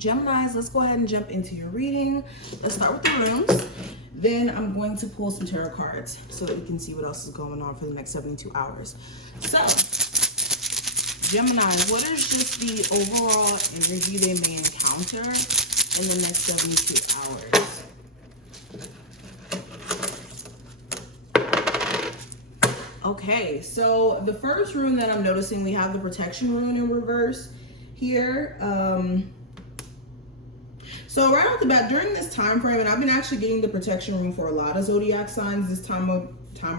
Geminis, let's go ahead and jump into your reading. Let's start with the runes. Then I'm going to pull some tarot cards so that we can see what else is going on for the next 72 hours. So, Gemini, what is just the overall energy they may encounter in the next 72 hours? Okay, so the first rune that I'm noticing, we have the protection rune in reverse here. So right off the bat, during this time frame, and I've been actually getting the protection rune for a lot of zodiac signs this time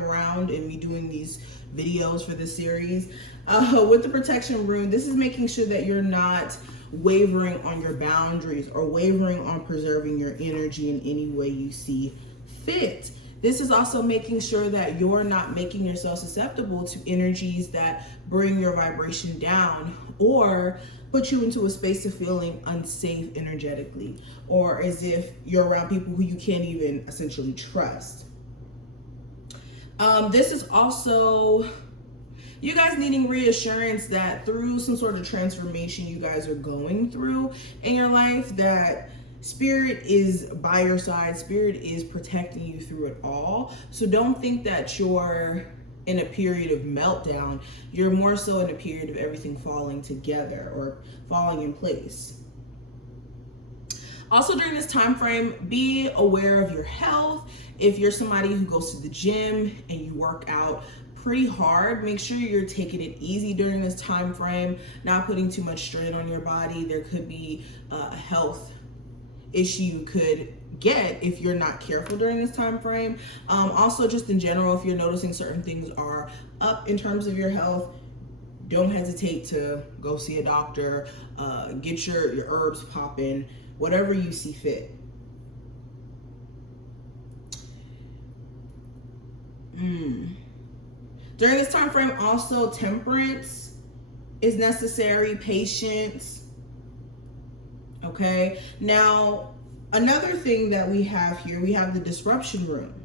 around, and me doing these videos for this series. With the protection rune, this is making sure that you're not wavering on your boundaries or wavering on preserving your energy in any way you see fit. This is also making sure that you're not making yourself susceptible to energies that bring your vibration down or put you into a space of feeling unsafe energetically, or as if you're around people who you can't even essentially trust. This is also you guys needing reassurance that through some sort of transformation you guys are going through in your life, that Spirit is by your side. Spirit is protecting you through it all. So don't think that you're in a period of meltdown. You're more so in a period of everything falling together or falling in place. Also during this time frame, be aware of your health. If you're somebody who goes to the gym and you work out pretty hard, make sure you're taking it easy during this time frame, not putting too much strain on your body. There could be a health issue you could get if you're not careful during this time frame. Also, just in general, if you're noticing certain things are up in terms of your health, don't hesitate to go see a doctor, get your herbs popping, whatever you see fit. During this time frame, also temperance is necessary, patience. Okay, now another thing that we have here, we have the disruption rune.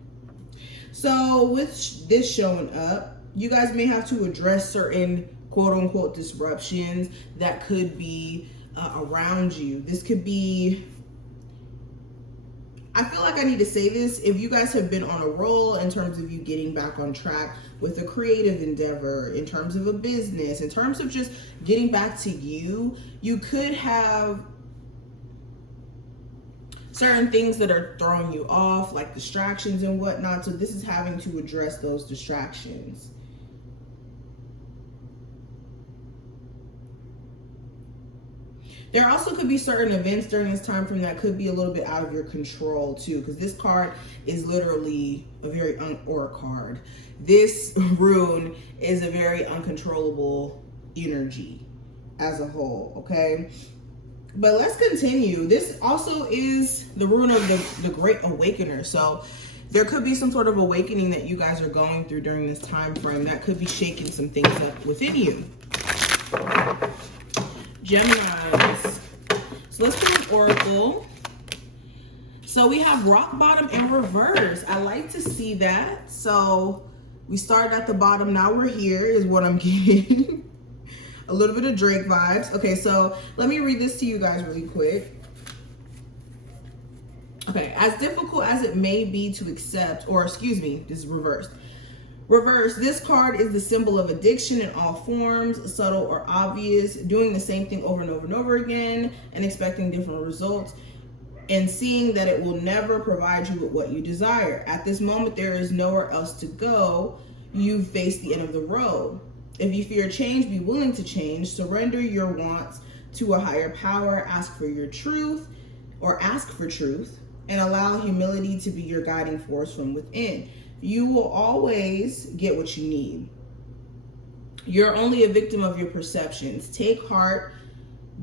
So with this showing up, you guys may have to address certain quote unquote disruptions that could be around you. This could be, I feel like I need to say this, if you guys have been on a roll in terms of you getting back on track with a creative endeavor, in terms of a business, in terms of just getting back to you, you could have certain things that are throwing you off, like distractions and whatnot. So this is having to address those distractions. There also could be certain events during this time frame that could be a little bit out of your control too, because this card is literally a very or card. This rune is a very uncontrollable energy as a whole, okay? But let's continue. This also is the rune of the Great Awakener. So there could be some sort of awakening that you guys are going through during this time frame that could be shaking some things up within you. Geminis. So let's do an oracle. So we have rock bottom in reverse. I like to see that. So we started at the bottom, now we're here is what I'm getting. A little bit of Drake vibes. Okay, so let me read this to you guys really quick. Okay, as difficult as it may be to accept, or excuse me, this is reversed. Reverse, this card is the symbol of addiction in all forms, subtle or obvious, doing the same thing over and over and over again and expecting different results and seeing that it will never provide you with what you desire. At this moment, there is nowhere else to go. You face the end of the road. If you fear change, be willing to change. Surrender your wants to a higher power. Ask for your truth, or ask for truth, and allow humility to be your guiding force from within. You will always get what you need. You're only a victim of your perceptions. Take heart,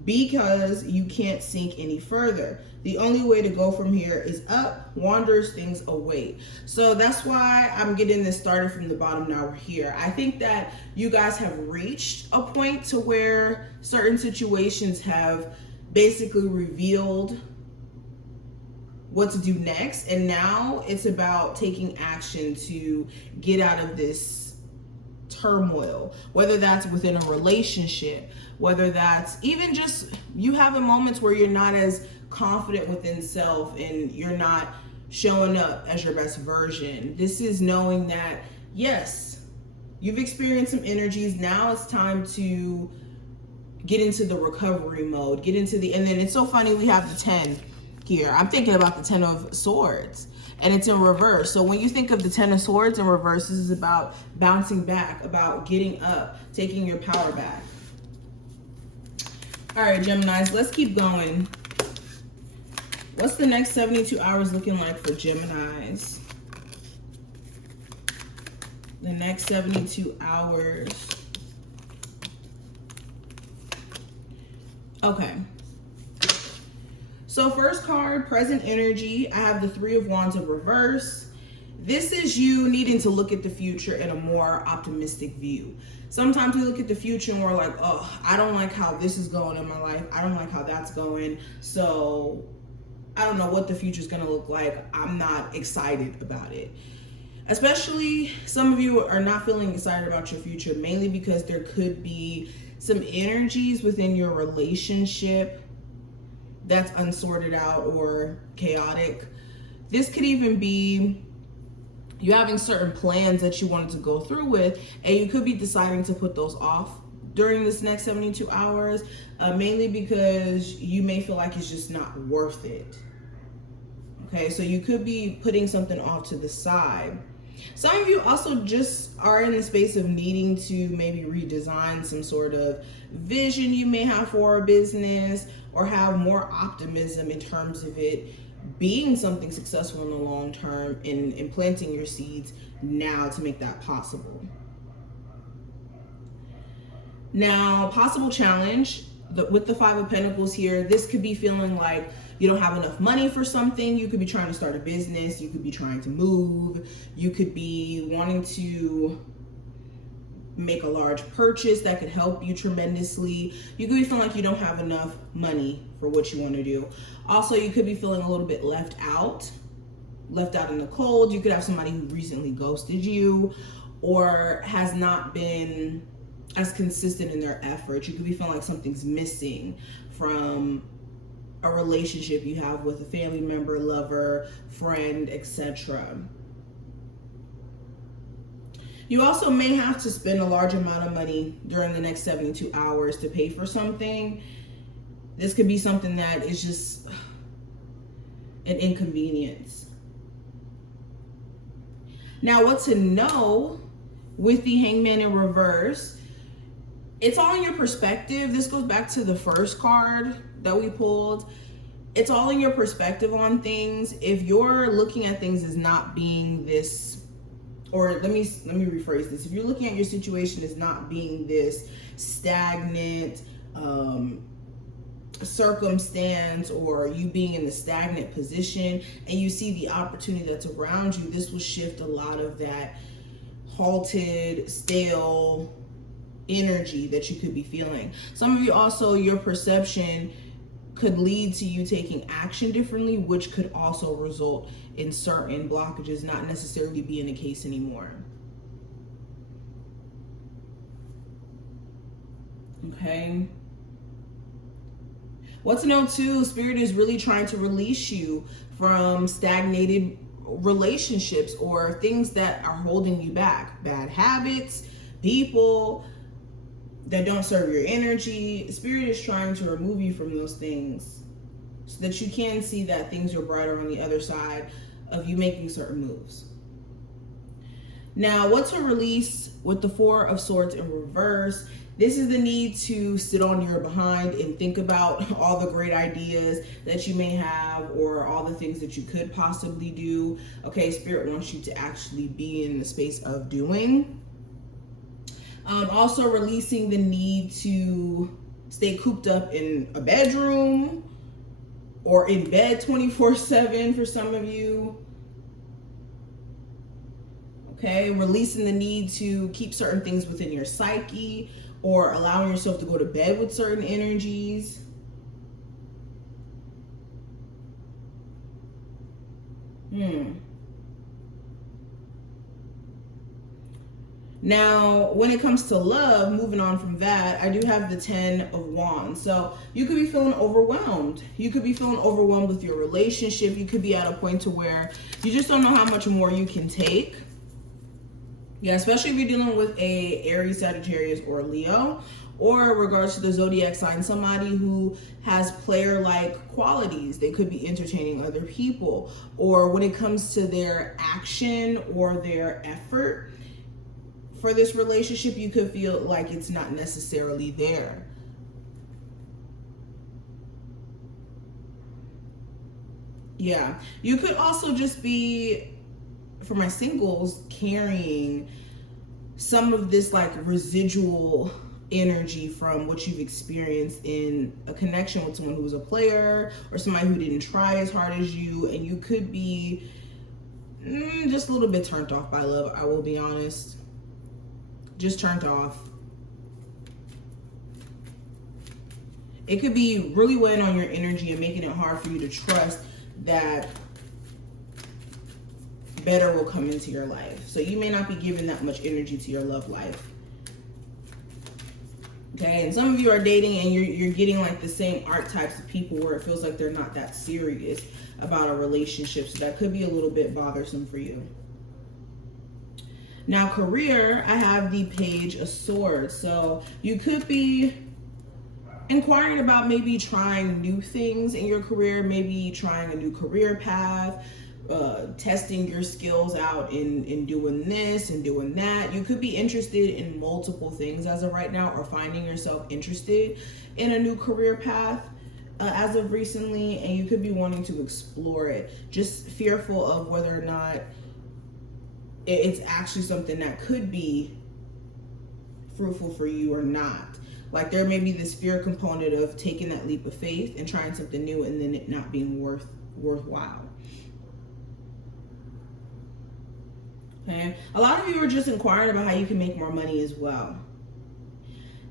because you can't sink any further. The only way to go from here is up. Wanders things await. So that's why I'm getting this started from the bottom. Now we're here. I think that you guys have reached a point to where certain situations have basically revealed what to do next, and now it's about taking action to get out of this turmoil, whether that's within a relationship, whether that's even just you having moments where you're not as confident within self and you're not showing up as your best version. This is knowing that, yes, you've experienced some energies. Now it's time to get into the recovery mode, get into the, and then it's so funny, we have the 10 here. I'm thinking about the 10 of Swords, and it's in reverse. So when you think of the 10 of Swords in reverse, this is about bouncing back, about getting up, taking your power back. All right, Geminis, let's keep going. What's the next 72 hours looking like for Geminis? The next 72 hours. Okay. So first card, present energy. I have the 3 of Wands in reverse. This is you needing to look at the future in a more optimistic view. Sometimes we look at the future and we're like, oh, I don't like how this is going in my life. I don't like how that's going. So I don't know what the future is going to look like. I'm not excited about it. Especially some of you are not feeling excited about your future, mainly because there could be some energies within your relationship that's unsorted out or chaotic. This could even be you having certain plans that you wanted to go through with, and you could be deciding to put those off during this next 72 hours, mainly because you may feel like it's just not worth it. Okay, so you could be putting something off to the side. Some of you also just are in the space of needing to maybe redesign some sort of vision you may have for a business, or have more optimism in terms of it being something successful in the long term, and implanting your seeds now to make that possible. Now, possible challenge with the 5 of Pentacles here, this could be feeling like you don't have enough money for something. You could be trying to start a business. You could be trying to move. You could be wanting to make a large purchase that could help you tremendously. You could be feeling like you don't have enough money for what you want to do. Also, you could be feeling a little bit left out in the cold. You could have somebody who recently ghosted you or has not been as consistent in their efforts. You could be feeling like something's missing from a relationship you have with a family member, lover, friend, etc. You also may have to spend a large amount of money during the next 72 hours to pay for something. This could be something that is just an inconvenience. Now, what to know with the Hangman in reverse, it's all in your perspective. This goes back to the first card that we pulled. It's all in your perspective on things. If you're looking at things as not being this, or let me rephrase this. If you're looking at your situation as not being this stagnant circumstance, or you being in the stagnant position, and you see the opportunity that's around you, this will shift a lot of that halted, stale energy that you could be feeling. Some of you also, your perception could lead to you taking action differently, which could also result in certain blockages not necessarily being the case anymore. Okay. What to know too, Spirit is really trying to release you from stagnated relationships or things that are holding you back. Bad habits, people that don't serve your energy. Spirit is trying to remove you from those things so that you can see that things are brighter on the other side of you making certain moves. Now, what to release with the 4 of Swords in reverse? This is the need to sit on your behind and think about all the great ideas that you may have, or all the things that you could possibly do. Okay, Spirit wants you to actually be in the space of doing. Also releasing the need to stay cooped up in a bedroom or in bed 24/7 for some of you. Okay, releasing the need to keep certain things within your psyche, or allowing yourself to go to bed with certain energies. Now, when it comes to love, moving on from that, I do have the 10 of Wands. So you could be feeling overwhelmed. You could be feeling overwhelmed with your relationship. You could be at a point to where you just don't know how much more you can take. Yeah, especially if you're dealing with a Aries, Sagittarius, or Leo, or in regards to the zodiac sign, somebody who has player-like qualities. They could be entertaining other people, or when it comes to their action or their effort for this relationship, you could feel like it's not necessarily there. Yeah, you could also just be, for my singles, carrying some of this like residual energy from what you've experienced in a connection with someone who was a player or somebody who didn't try as hard as you, and you could be just a little bit turned off by love. I will be honest. Just turned off. It could be really weighing on your energy and making it hard for you to trust that better will come into your life. So you may not be giving that much energy to your love life. Okay, and some of you are dating and you're getting like the same archetypes of people where it feels like they're not that serious about a relationship. So that could be a little bit bothersome for you. Now, career, I have the Page of Swords. So you could be inquiring about maybe trying new things in your career, maybe trying a new career path, testing your skills out in doing this and doing that. You could be interested in multiple things as of right now, or finding yourself interested in a new career path as of recently, and you could be wanting to explore it, just fearful of whether or not it's actually something that could be fruitful for you or not. Like there may be this fear component of taking that leap of faith and trying something new and then it not being worthwhile. Okay, a lot of you are just inquiring about how you can make more money as well.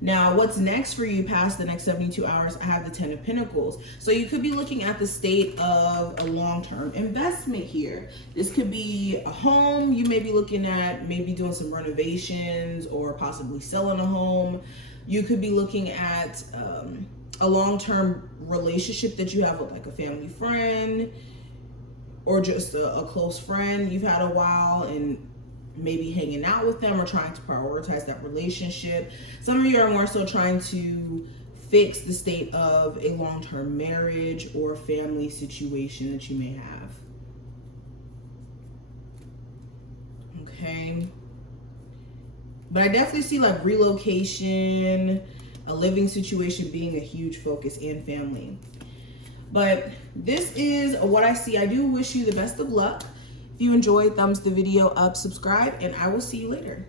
Now, what's next for you past the next 72 hours? I have the 10 of Pentacles. So you could be looking at the state of a long-term investment here. This could be a home. You may be looking at maybe doing some renovations or possibly selling a home. You could be looking at a long-term relationship that you have with like a family friend or just a close friend you've had a while, and maybe hanging out with them or trying to prioritize that relationship. Some of you are more so trying to fix the state of a long-term marriage or family situation that you may have. Okay. But I definitely see like relocation, a living situation being a huge focus, and family. But this is what I see. I do wish you the best of luck. If you enjoyed, thumbs the video up, subscribe, and I will see you later.